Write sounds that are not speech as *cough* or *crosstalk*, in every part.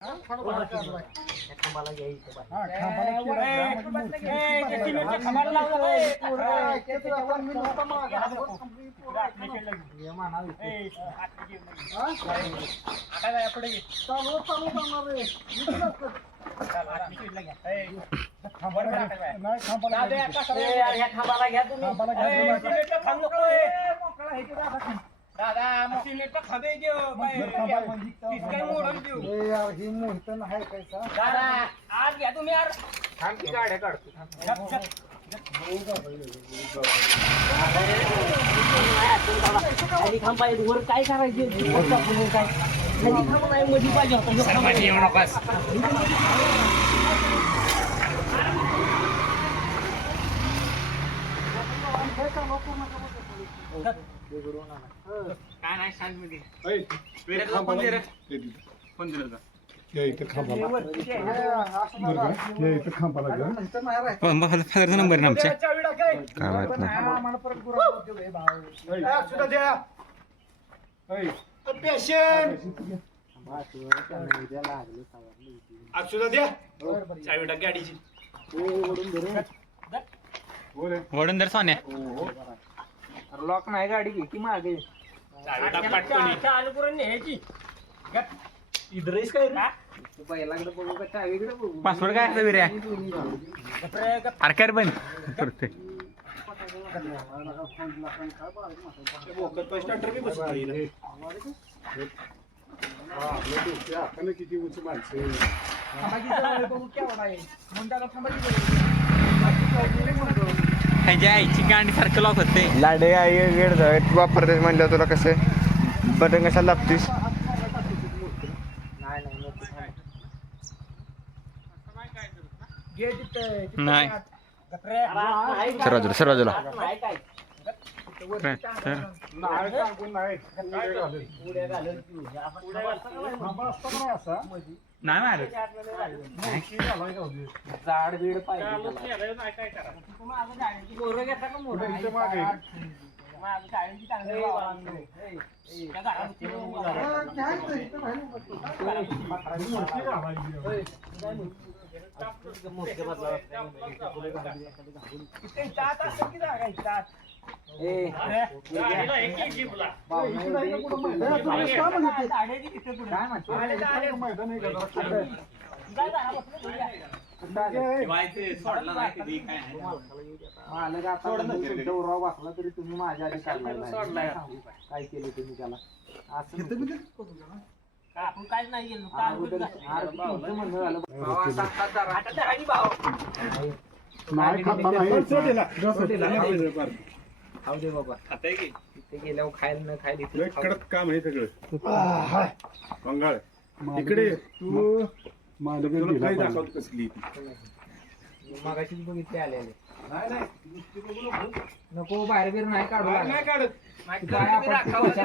खांबाला. हा, म्हणजे. हे? घ्या. तुम्ही. खांबाला घ्या, ए, तुम्ही. सिमेंटचं खांब नको, ए. ए, यार, ही मुहूर्त नाही कैसा दादा, आत घ्या तुम्ही यार खाली खांब पाहिजे वर काय करायचे वर टाकून वर काय नाही मध्ये पाहिजे होता ह्यो खांब. या इथं खांबाला बरं का? या इथं खांबाला घ्या. फादरचा नंबर आहे ना आमच्या काय माहीत नाही आम्हाला परत गुराळ देऊ हे भाव. ए, वडून दर सोन्या लॉक नाही गाडी घे की मागे. चालू करून न्यायची इधरच काय रे? बैलाकडे बघू का चावीकडे बघू? पासवर्ड काय असतं विर्या? अरे कर बन करतोय आपल्या डोक्या हातानं किती उंच माणसं आहे. ह्याच्या आईची गांडी सारखं लॉक होते. लाडे आई वेळ वापरते म्हणलं तुला कसं बटन कशाला लागतीस नाही. सर नाही मारत? झाड बीड पाहिजे काय वाचला तरी तुम्ही माझ्या आधी काय. काय? केलं तुम्ही त्याला? असं आपण काहीच नाही केलं खाऊ दे बाबा तिथे गेल्यावर खायला न खायला इथे लय. कडक काम आहे सगळं. बंगाळ इकडे तू मालक तुला काही. दाखवत कसली मगाशीच बघितले आलेले नाही नाही नुसती बघू नको. नको बाहेर बिर नाही काढू नाही. नाही काढत काय आपण पुढच्या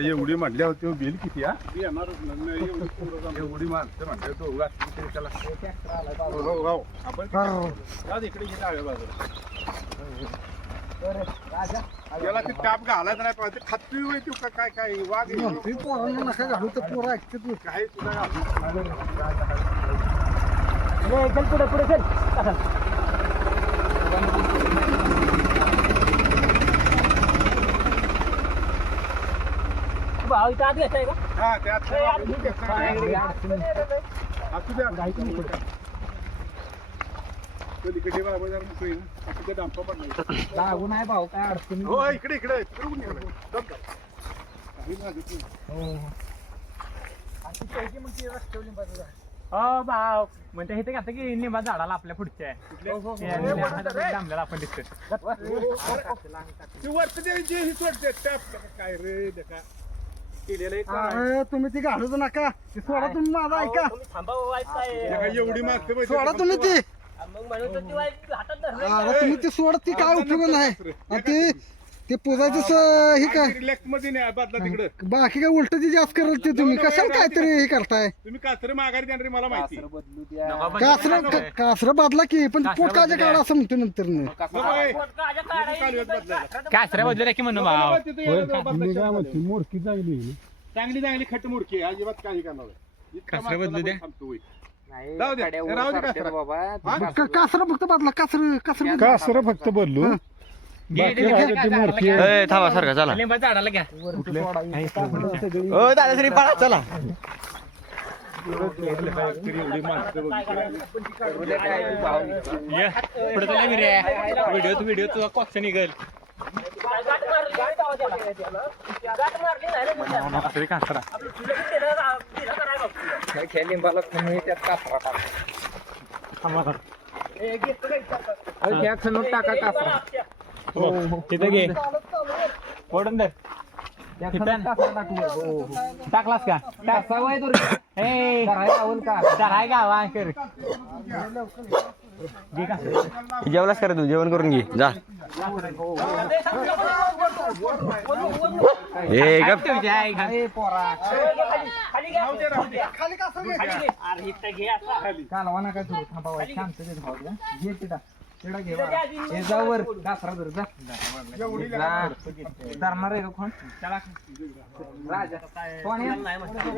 एवढी म्हटल्या होती बिल किती हा ती नाही. नाही, एवढी माणसं म्हणते तो किती त्याला हो, हो, इकडे राजा. त्याला ते टाप घालायचं नाही पाहिजे खात्री होय तू का- काय काय वाघ. ती पोरांना नका घालू तर पोरं. काय तुला घालू चल पुढे पुढे चल. भाऊ इथं आत घ्यायचंय का हा त्यात. असू द्या इकडे बघा, बघा, मोकळी ना. असू डांपा भाऊ काय अडचण हो इकडे इकडे. फिरवून इकडे दम कर. काही लागत नाही. हो भाव. म्हणते इथे आता की निंबा झाडाला आपल्या पुढच्या आपण ती वरती ते- ही सोडते, टाप काय रे देखा केलेलं आहे काय? अरे, तुम्ही ती घालूच नका. ती सोडा तुम्ही माझा ऐका. हो, देखा, एवढी माहिती सोडा आहे तुम्ही? ती. ती अरे तुम्ही ती सोडा ती काय उपयोग नाही. आणि ती ते पुजायचं हे काय रिलॅक्समध्ये नाही बदला तिकडं. बाकी काय उलट जे जास्त कराल ते तुम्ही. कशाला काहीतरी हे करताय? तुम्ही कात्र माघारी देणार मला माहिती. कासर कासर बादला की पण पोट काच्या काढा असं म्हणतो नंतर. कासऱ्या बदलल्या की म्हणून भाव. यायला बदलायला. चांगली चांगली खट मुडकी अजिबात काही करणार कासऱ्या बदलू द्या. कासरा. का- कासर फक्त बादला कासर कासर कासरा फक्त बदलू? ए, थांबा सारखा चला. लिंबा झाडाला घ्या. ओ दादा श्री पळा चला. ये पुढे व्हिडिओ व्हिडिओ तुझा निघल. टाका तिथे घे. ओढून टाकू हो हो. टाकलास का? कासा वय तर ए. कराय लावल का? धराय गावा कर. जेवलास करा तू? जेवण करून घे. जा. ए गप. ए पोरा. खाली कासर घे. कालवा वाई शांत द्या. घे घे बाळा. हे जा वर. कासरा धर जा. धरणार आहे का कोण? राजा. सोन्या?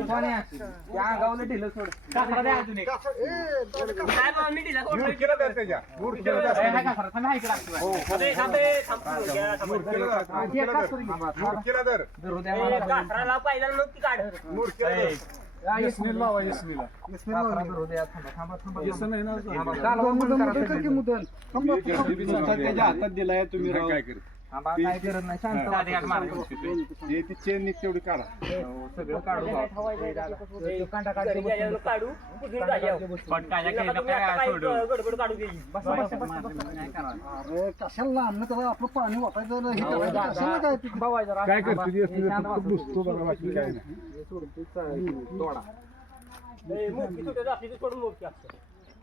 सोन्या. त्या अंगावलं ढिलं सोड. ए, हा कासरा थांब, हा इकडे लागतो. मुडकीला धर. मुडकीला धर. मुडकीला धर. धरू द्या मला. मुडकीला थांबा. कालवा मुदन थांब ना, थांब. काय काय करत? काय करत नाही शांत साधी गाठ मारा. जे ती चेन निघ तेवढी काढा. हो, सगळं काढू भाऊ. पण काय केलं काय सोडू अरे कशाला त्याला आपलं पाणी वाटायचं हे करायचं. कशाला काय ते? काय करते फक्त बुसतो बघा बाकी काय नाही. तोडा.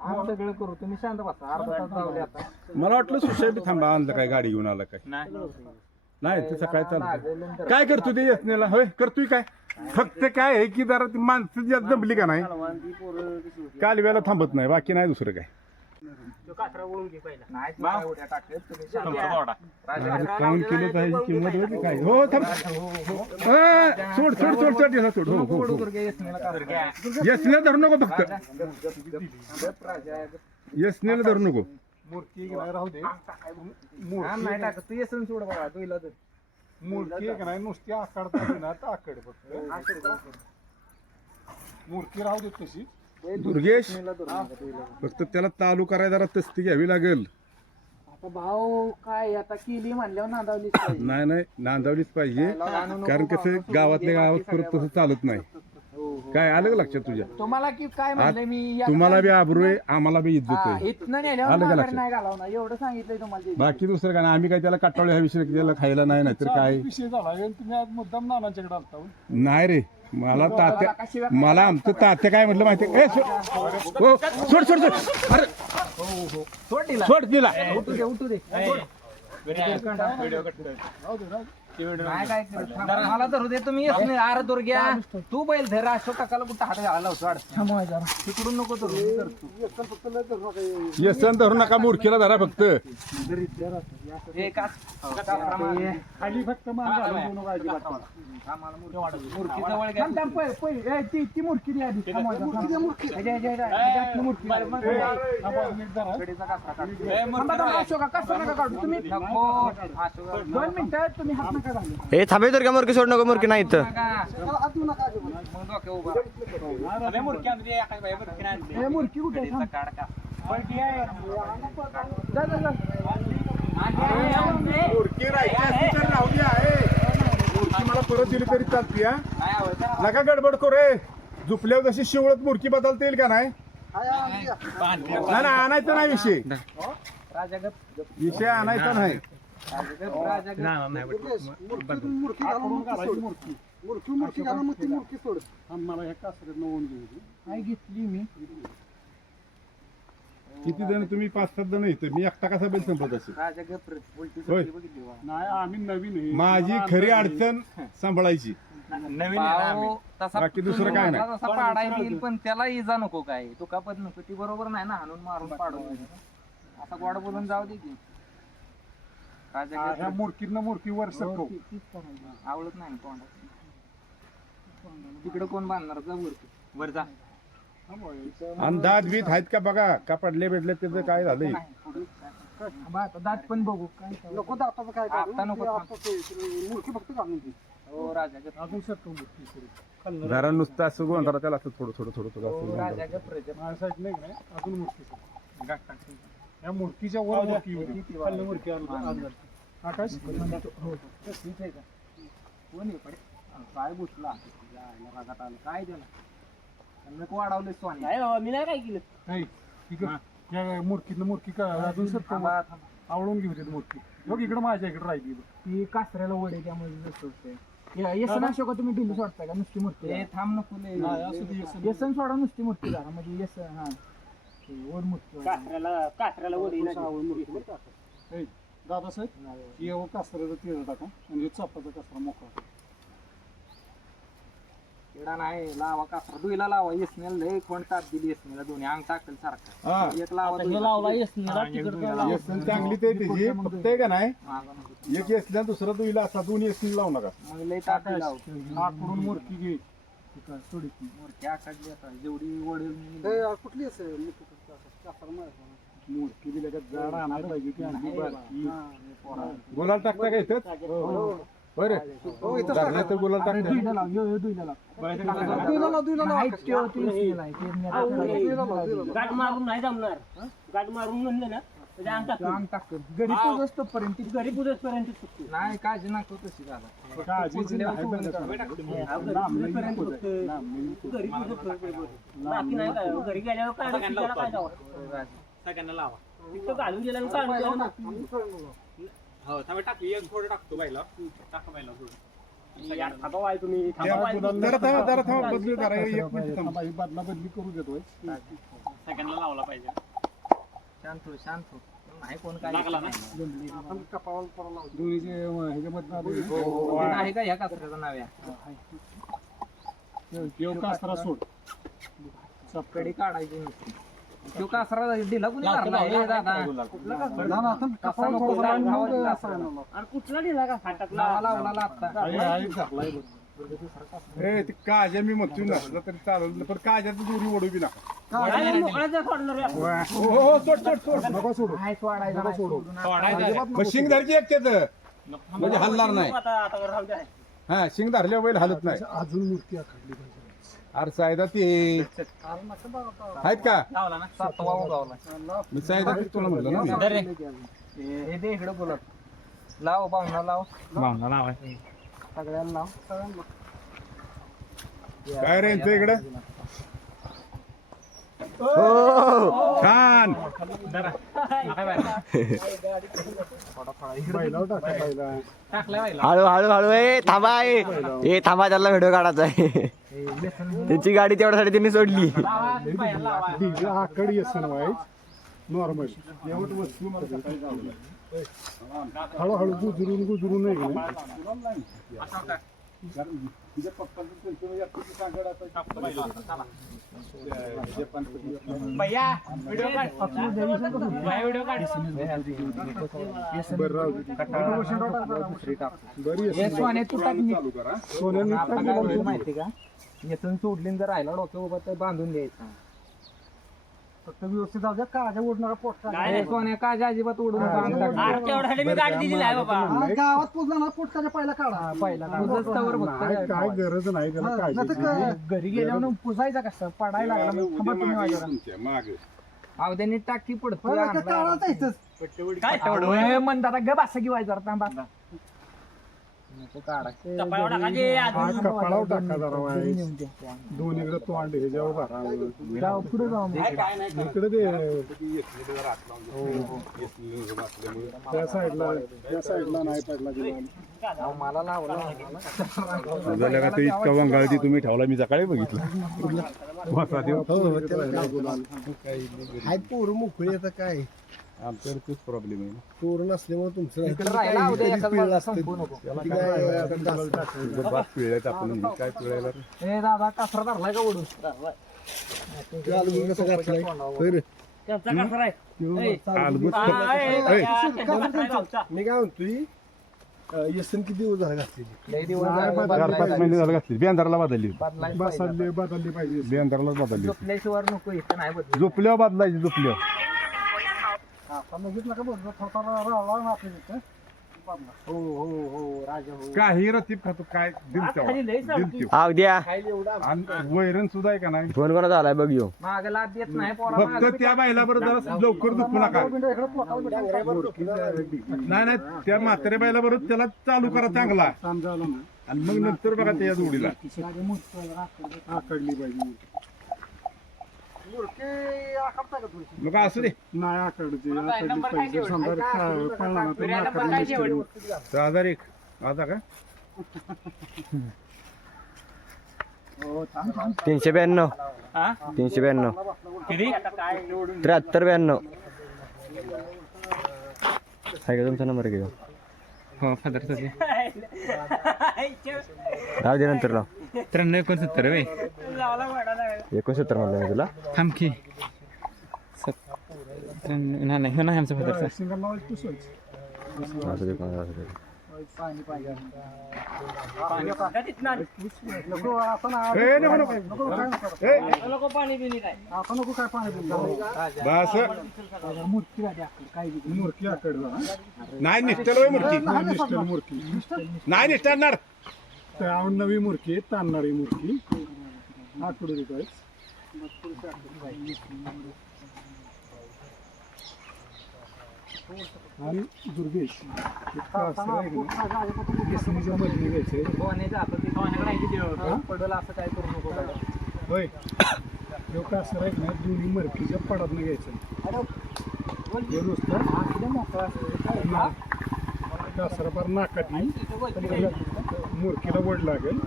आम्ही सगळं करू. तुम्ही शांत बसा. अर्धा तास जाऊ आता. मला वाटलं सोसायटी थांबा आणलं काय गाडी घेऊन आला काय? नाही. नाही ते सकाळी चालतं काय करतो ते यसनेला होय करतोय काय? फक्त काय आहे की जरा ती माणसं जास्त जमली का नाही? कालव्याला थांबत नाही बाकी नाही दुसरं काय. नाही तुला एवढ्या टाकत तुम्ही शांत तुमचा बोर्डा. राजा काउंट केलं किंमत होती काय? हो थांब. अ, सोड सोड सोड सोड याला सोड हो हो हो. दुर्गे. यसनेला धरू नको फक्त. गप राजा धरू नको. हा, नाही टाकत. तू येसन सोड तर मूर्ती नाही नुसती आकडता ना आकड फक्त. मूर्ती राहू देत तशी दुर्गेश? फक्त त्याला चालू करायला जरा तस्ती घ्यावी लागेल. आता भाऊ काय आता केली म्हणल्यावर नांदावली नाही नाही नांदावलीच पाहिजे. कारण कसं गावातल्या गावात परत तसं चालत नाही. काय आलं का लक्षात तुझ्या? तुम्हाला की काय म्हणलंय मी? या- तुम्हाला बी आबरू आहे आम्हाला बी इज्जत हा, आहे इथनं नेल्यावर आलं का माघारी लक्षात? नाही घालवणार. एवढं सांगितलंय तुम्हाला ते. बाकी दुसरं काय नाही. आम्ही काय त्याला काटावळे ह्या विषय त्याला खायला नाही नाहीतर काय? नाही रे. मला तात्या मला आमचं तात्या काय म्हटलं माहिती आहे? ए, सोड. हो, सोड सोड सोड. अरे. सोड तिला. सोड तिला. उठू दे उठू दे. व्हिडिओ कट कर. मला धरू दे तुम्ही येत नाही आर दुर्ग्या तू बैल धर अशोक काकाला कुठं हात घाला होतो तिकडून नको धरू. व्यसन धरू नका मूर्खीला धरा फक्त. खाली फक्त जवळ घ्या. ती मुडकी द्या अशोका कसं नका काढू? तुम्ही दोन मिनिटं तुम्ही हात ए थांबे तर का मुरकी सोड नको मुरकी नाही इथं. मुरकी मुरकी. हे मला परत दिली तरी चालते हा. नका गडबड करू रे झुपल्यावर जशी शिवळत मूर्खी बदलता येईल का नाही? आणायचा नाही विषय. विषय आणायचा नाही. घेतली मी. किती जण तुम्ही? पाच सात जण इथं. मी एकटा कसा बैल संपत असेल? होय. नाही आम्ही नवीन आहे. माझी खरी अडचण सांभाळायची. नवीन तसा बाकी दुसरं काय नाही. तसा पाडाय येईल पण त्याला इजा नको काय. दुखापत नको. ती बरोबर नाही ना हाणून मारून पाडून असा गोड बोलून जाऊ दे की. राजा हा, ह्या मुरकी वर सरकव. आवडत नाही तोंडात तिकडे कोण बांधणार? जा वरती. वर जा. दात बीत आहेत का बघा? का पडले भेटले त्याचं काय झालंय? दात पण बघू. काय नको दाताचं काय करू? आता नको ते आता ते मुरकी फक्त घालून दे. हो राजा गप्र अजून सरकव मुरकी थोडी. खालनं जरा नुसतं असं गोंधळ त्याला असं थोडं थोडं थोडं थोडं हो, असं राजा माझ्या साईड नाही का नाही? अजून सरकव. गाठ टाक. या मुरकीच्या वर मुरकी येऊ दे. खालनं मुरकी आलं तर आलं. आकाश कोण आहे पडे? काय बुसला रागात आलं काय त्याला नको वाढवले स्वानी नाही, ठीक आहे. या मुरकीतनं मुरकी का अजून सरकव. थांबा थांबा आवळून घेऊ दे मूर्ती बघ इकडं माझ्या इकडे राहिली बघ. ती कासऱ्याला वडे त्यामुळे जसं होतंय. या- येसन अशोका तुम्ही ढिली सोडताय का नुसती मूर्ती थांब नको लय. नाही, असू दे, असू दे. येसन सोडा नुसती मूर्ती जरा म्हणजे येसन हा वर बरं का? ए, दादासाहेब कासऱ्याचा टाका म्हणजे चापाचा कासरा मोकळा एवढा नाही लावा कासरा. दुईला लावा येसनेल लय कोण ताप दिली येसनेला दोन्ही. अंग टाकल सारखं. हा. एक लावा दुईला. येसन चांगली ते त्याची फक्त आहे का नाही? मागं नको. एक येसल्या दुसरा तू इला असा दोन येसनी लावू नका. मग लय ताप लाव आकडून मूर्ती घे. मूर्ती आकाडली आता. जेवढी वडील कुठली असेल मूर्ती दिल्या का जाड आणायला पाहिजे ती आणली बारकी. गुलाल टाकता का इथं धरलं तर गुलाल टाकता दुईला लाव, यो- यो दुईला लाव. नाही, त्यो- आहे. ते मी गाठ मारून नाही जमणार. हं? गाठ मारून म्हणलं ना त्याच्या अंग त्यो टाकतो अंग टाकतो. घरी पोहोचस तोपर्यंत ती घरी नाही काळजी नको तशी झाला काळजीची नाही घरी नको बाकी नाही काय घरी गेल्यावर काय त्याला काय जावं सगळ्यांना लावा. तिथं घालून गेल्यावर काढून गेल्यावर हो थांबा टाकू. एक थोडं टाकतो बायला टाका बायला थोडं यार थांबा बाय तुम्ही. थांबा बाय तुम्ही. जरा थांबा जरा थांबा बदलू जरा एक मिनिट थांबा. थांबा, ही बदला बदली करू देतोय सगळ्यांना लावला पाहिजे. शांत हो, शांत हो. नाही कोण काय? लागला ना? आपण कपाळाला परा लावतो. दोन्हीचे अं, ह्याच्यामधनं आधी- ते नाही का? ह्या कासऱ्याचं नाव या कासरा सोड. कडी काढायची नुसती तो कासरा दिला कुणी मारला? हे दादा. लावला आता ए ते काजा मी म्हणतो नसलं तरी चालेल पण काजाचं दोरी ओढू बी नका. हो हो सोड सोड सोड. नका सोडू. नाही सोडायचा नाही, सोडून मग शिंग धरची एक त्याच. म्हणजे हलणार नाही. आता आता वर राहू द्या. हा शिंग धरल्या बैल हलत नाही. अजून मूर्ती आखडली पाहिजे. अरे सायदा ते. आहेत का? लावला ना? सातवा मी सायदा ते तुला म्हणलं ना. मी. हे दे इकडे बोलत. लाव पाहुणा लाव. भावना लावा सगळ्यांना. लाव काय रे यांचं इकडं? छान. टाकल्या बाईला हळू हळू हळू. ए थांबा ए. ए थांबा त्याला व्हिडिओ काढायचा आहे. त्याची गाडी तेवढ्यासाठी त्यांनी सोडली. आकडी असेल नॉर्मल हळूहळू गुजरून गुजरून हे. सोन्याने माहिती का? येथून सोडली जर राहिला डोक्या उभा तर बांधून द्यायचा फक्त व्यवस्थित जाऊ द्या काळजा उडणारा पोटका हे सोन्या काजी अजिबात उडून मी आहे बाबा. गावात पोचला ना पोटकाच्या पहिला काढा. पहिला तुझंच तवर नाही, बघतो काय गरज नाही त्याला काळजी घरी गेल्यावर पुसायचा कसा? पडायला लागला मग थांबा तुम्ही माझ्यावर. अहो त्यांनी टाकी पडतो काय ओय, म्हणतात ग बासा की हा कपाळावर टाका जरा वाईट दोन्हीकडे तोंड ह्याच्यावर भरा पुढे. इकडे ते त्या साईडला त्या साईडला नाही पडला मला. लावलं झाल्या का ते इतका वंगाळती तुम्ही ठेवला मी सकाळी बघितलं. बसा देव. हाय पोरं मोकळी आता काय? आमच्याकडे तोच प्रॉब्लेम आहे ना. पोरं नसल्यामुळे तुमचं नाही. इकडे राहिला उद्या किती एकाच पिळलं बाजूला असतं. संपू नको किती काय आता जास्त. जर भात पिळायचं आपण हे काय पिळायला रे? ए दादा कासरा धरलाय का ओढून ते आलू कसं घातलाय होय रे. त्यांचा कसा आहे आलबूट आ, ए, ए, त्या- त्यांचा काय गावचा? मी काय म्हणतोय यसन किती दिवस झाला घातलेली लय दिवस चार झाले, पाच बदलायला महिने झालं घातली बेंदाराला बदलली होती. बदलायला पाहिजे. बदलली पाहिजे बेंदारालाच बदलली होती. झोपल्याशिवाय नको इथं नाही बदलू झोपल्यावर बदलायची झोपल्यावर हो हो हो राजा हो. काही रतीब खातो काय दिल खाली. दिल. आव द्या. खायला एवढा आणि वैरण सुद्धा आहे का नाही? फोन कोणा झालाय बघ यो. माग लाद देत नाही पोरा फक्त त्या बायलाबरोबर जरा लवकर झोपू नका. नाही नाही त्या म्हाताऱ्या बायला बरोबर त्याला चालू करा चांगला. आणि मग नंतर बघा त्याच्या जोडीला. आकडली. पाहिजे मग असू दे. नाही आकडची समजा पळला ना तर हजार एक. आता का? तीनशे ब्याण्णव. हा? तीनशे ब्याण्णव. किती? त्र्याहत्तर ब्याण्णव. आहे का तुमचा नंबर घेऊ हो फादर *laughs* राव दे नंतर लाव. त्र्याण्णव एकोणसत्तर वे. एकोणसत्तर म्हणलं मी तुला थांब की सत- त्र्याण्णव नाही, नाही हो नाही आमचं. असू दे कोणाला असू दे. बस नाही निष्ठल होय मूर्ती नाही निष्ठणार त्या नवी मूर्ती आहे, ताणणारी मूर्ती. आकडू देतोय आणि दुर्गेश हे केसनीच्या मधली आता ते पडलं असं काय करू नको होय. हे कासर आहे ना? दोन्ही मरकीच्या पडात घ्यायचं नुसतं. कासरा पार नाकात येईल मूर्तीला वड लागेल.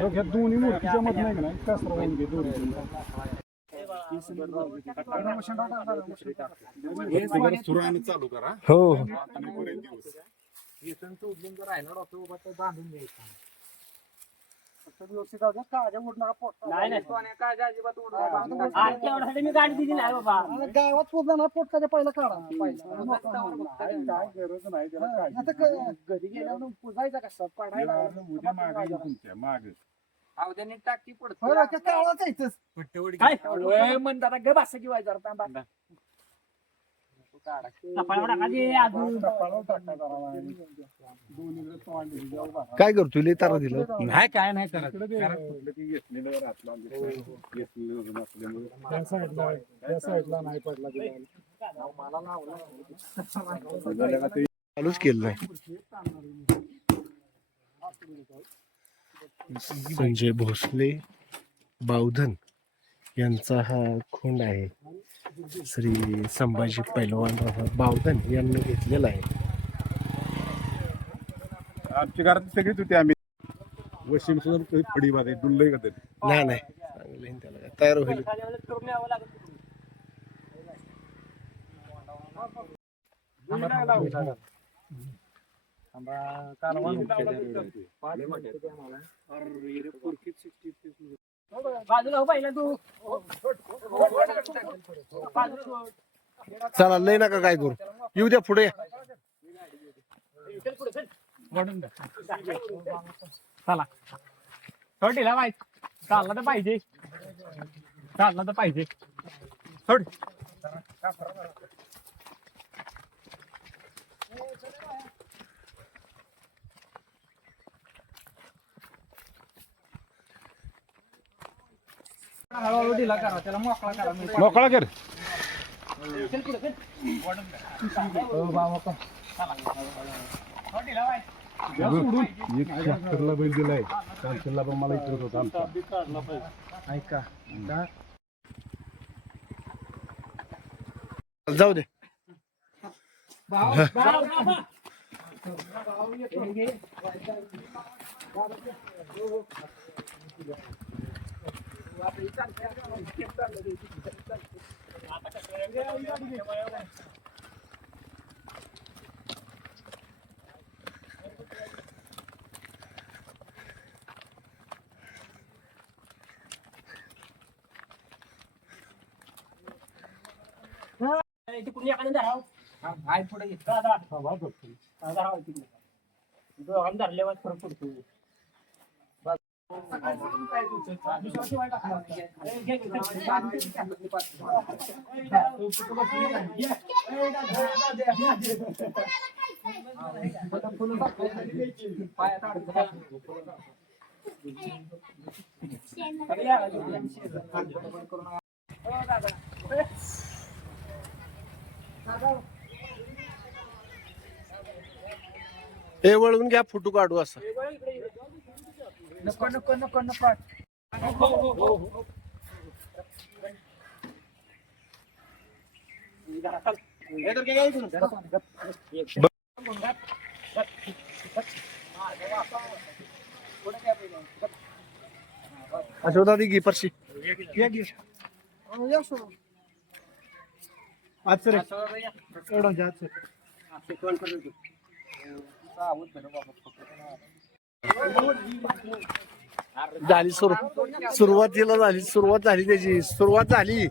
हो, ह्या दोन्ही नाही का नाही? कासरा घे दोन्ही सुराने चालू करा. हो. नाही नाही. सोन्या काय अजिबात उडू नका, बांधून घ्यायचं. आज तेवढ्यासाठी मी गाडी दिली नाही बाबा. गावात पोचला ना पोटकाच्या पहिला काढा. काय गरज नाही त्याला काय आता क- घरी गेल्यावर पुजायचा कसा? पडायला उद्या मागे तुमच्या टाकी पडतो काळाचा. काय? अजून कपाळावर टाका जरा. दोन्हीकडे तोंड हे जाऊ बा. काय करतो? लय तारा दिलं. नाही काय नाही करत. का ते चालूच केलं नाही संजय भोसले बावधन यांचा हा खोंड आहे. श्री संभाजी पैलवान बावधन यांनी घेतलेला आहे. आमच्या घरात सगळीच होती आम्ही. वशिम सुद्धा फडी बांधाय डुल्लय का तरी नाही नाही. चांगलं त्याला. तयार होईल. बाजूला हो पाहिलं तू. बाजूला. चला लय नका काय करू. येऊ द्या पुढे. चल. सोडीला पाहिजे चालला तर पाहिजे. चालला तर पाहिजे. सोड हळूहळू ढिला करा त्याला मोकळा करा. मोकळा कर. सोडीला पाहिजे एक शहात्तरला बैल दिलाय. चालतेला पण मला इकडे होता आमचा. जाऊ दे. तिकडून एखादं धराव आहे पुढे घे. धराव तिकडे धरल्यावर फरक पडतो. हे वळून घ्या फोटो काढू असं. नको नको नको नको अशोदा दी परशी आज रे एवढं जा झाली सुरू सुरुवातीला झाली सुरुवात झाली त्याची सुरुवात झाली.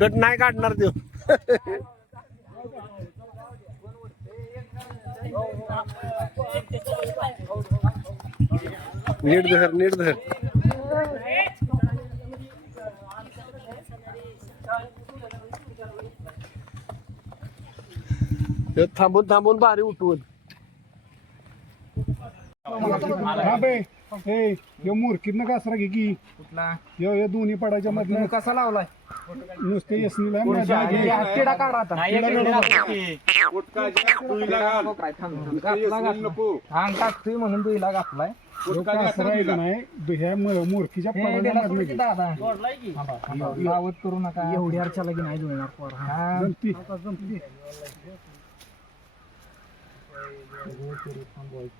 कट नाही काढणार देव नीट धर नीट धर. थांबून थांबून भारी उठवून. मूर्खीतनं कासरा घे की. कुठला? ह्यो दोन्ही पडायच्या तुम्ही कसा लावलाय? नुसते किडा काढा आता. अंग टाकतोय म्हणून तुला घातलाय. नाही? ह्या हे करू नका. एवढी अर्चाला की नाही जुळणार पोर. हा.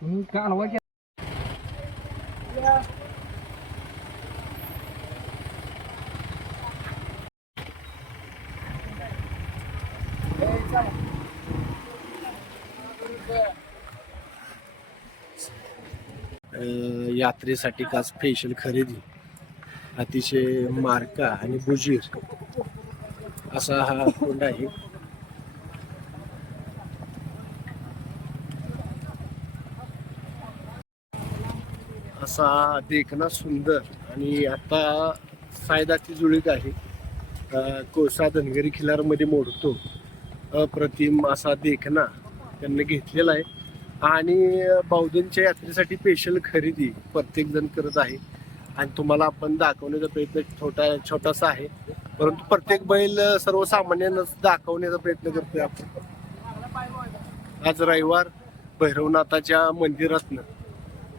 तुम्ही कालवा यात्रेसाठी का स्पेशल खरेदी? अतिशय मार्का आणि बुजीर. असा हा कोंड आहे. असा देखना सुंदर आणि आता सायदाची जुळीक आहे. कोसा धनगरी खिलारमध्ये मोडतो. अप्रतिम असा देखना त्यांनी घेतलेला आहे. आणि बौद्धंच्या यात्रेसाठी स्पेशल खरेदी प्रत्येक जण करत आहे. आणि तुम्हाला आपण दाखवण्याचा प्रयत्न छोटा छोटासा आहे. परंतु प्रत्येक बैल सर्वसामान्यांना दाखवण्याचा प्रयत्न करतोय आपण. आज रविवार भैरवनाथाच्या मंदिरातनं.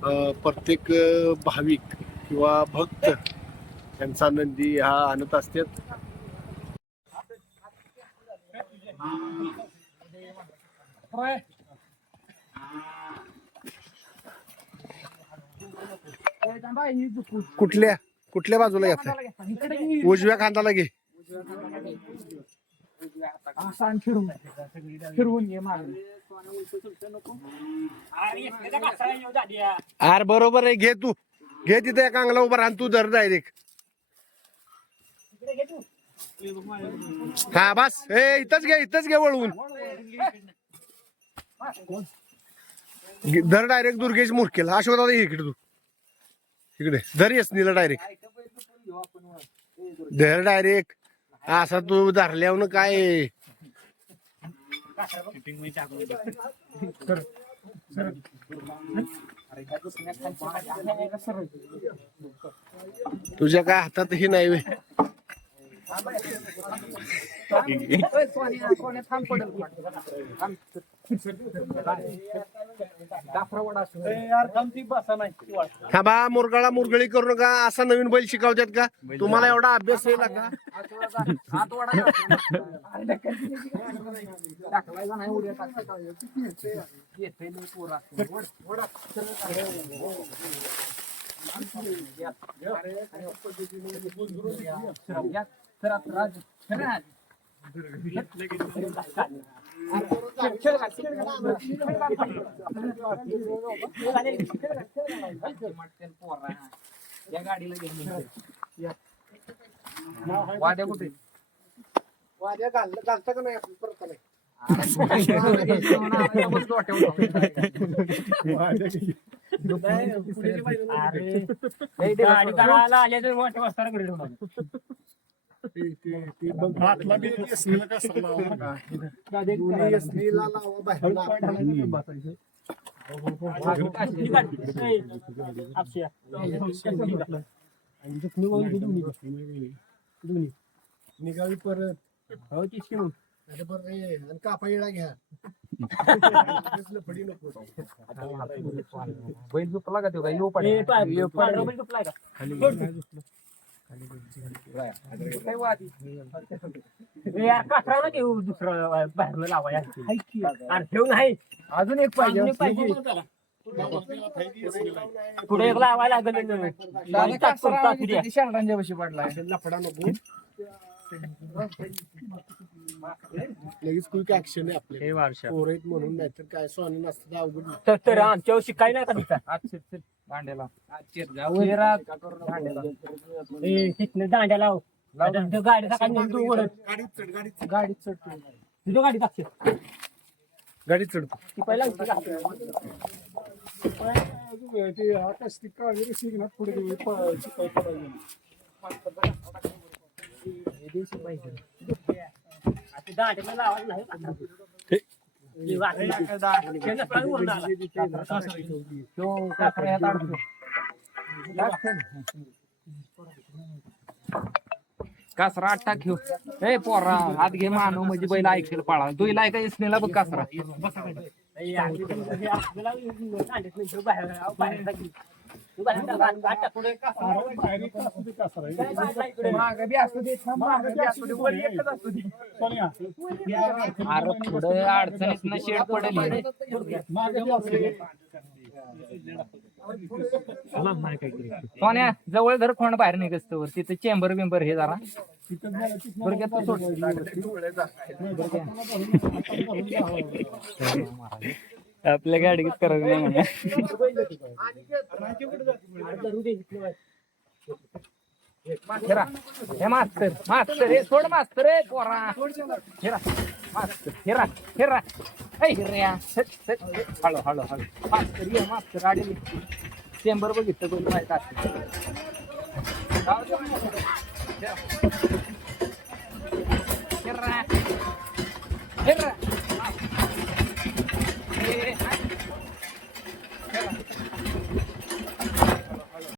प्रत्येक भाविक किंवा भक्त त्यांचा नंदी हा आणत असतात. कुठल्या कुठल्या बाजूला घेत उजव्या खांदाला घे. फिरून फिरवून घे मागे. अरे बरोबर आहे घे तू. घे तिथे एक अंगला उभा राहून तू धर डायरेक्ट हा बस. हे इथंच घे इथंच घे वळवून. घे- धर डायरेक्ट दुर्गेश मुरकेल. अशोक दादा इकडे तू. इकडे. धर येस नीला डायरेक्ट धर डायरेक्ट असा तू धरल्यावर काय? तुझ्या काय हातातही नाही व्हय. थांबा मुरगाळा मुरगळी करू नका असा नवीन बैल शिकवतात का तुम्हाला एवढा अभ्यास येईल का नाही या, गाडीला घेऊन वाद्या कुठे? वाद्या घाल- घालता का नाही? आपण परत नाही गाडी करायला आले तर मोठ्या वाजता घरी निघावी परत. हो, तीच की मग. अरे बरं रे, आणि कापा येळा घ्या. लफडी नको. बैल झोपला का तो काय? येऊ ए, पडे पाय- पांढरा बैल झोपलाय का? काय वादी ना घेऊ दुसरं बाहेरनं लावाय आणि ठेव नाही अजून एक पाहिजे. पुढे एक लावायला लागेल. पडलाय? लफडा नको. लगेच क्विक ऍक्शन आहे आपल्या पोर आहेत म्हणून नाहीतर काय सोनी नसतं तर अवघड नाही. तर तर शिकाय नाही का तिचा आज ए, तिथनं दांड्या लाव. आता तिथं गाडी सकाळी नेऊन तू ओढत. गाडीत चढ गाडीत गाडीत चढतो. गाडी टाकशील. गाडीत चढतो. ती पहिला उचल का? ते आकाश ती पुढे प- नाही कासरा ह्यात आठ टाक घेऊ. ए पोरा हात घे मानव म्हणजे बैल ऐकेल पाळा. तू इला ऐका इसनेला बघ कासरा. अरे डायरेक्ट अडचणीत न शेड पडेल सोन्या जवळ धर खोंड बाहेर निघत वर तिथं चेंबर बिंबर हे जरा. बरं सोड. आपल्या गाडीत करायचं नाही म्हणे. हे मास्तर मास्तर, हे सोड मास्तर पोरा. हेरा मास्तर हेरा हेरा मास्तर, ये, मास्तर, गाडी चेंबर बघितलं दोन माहित हेरा हेरा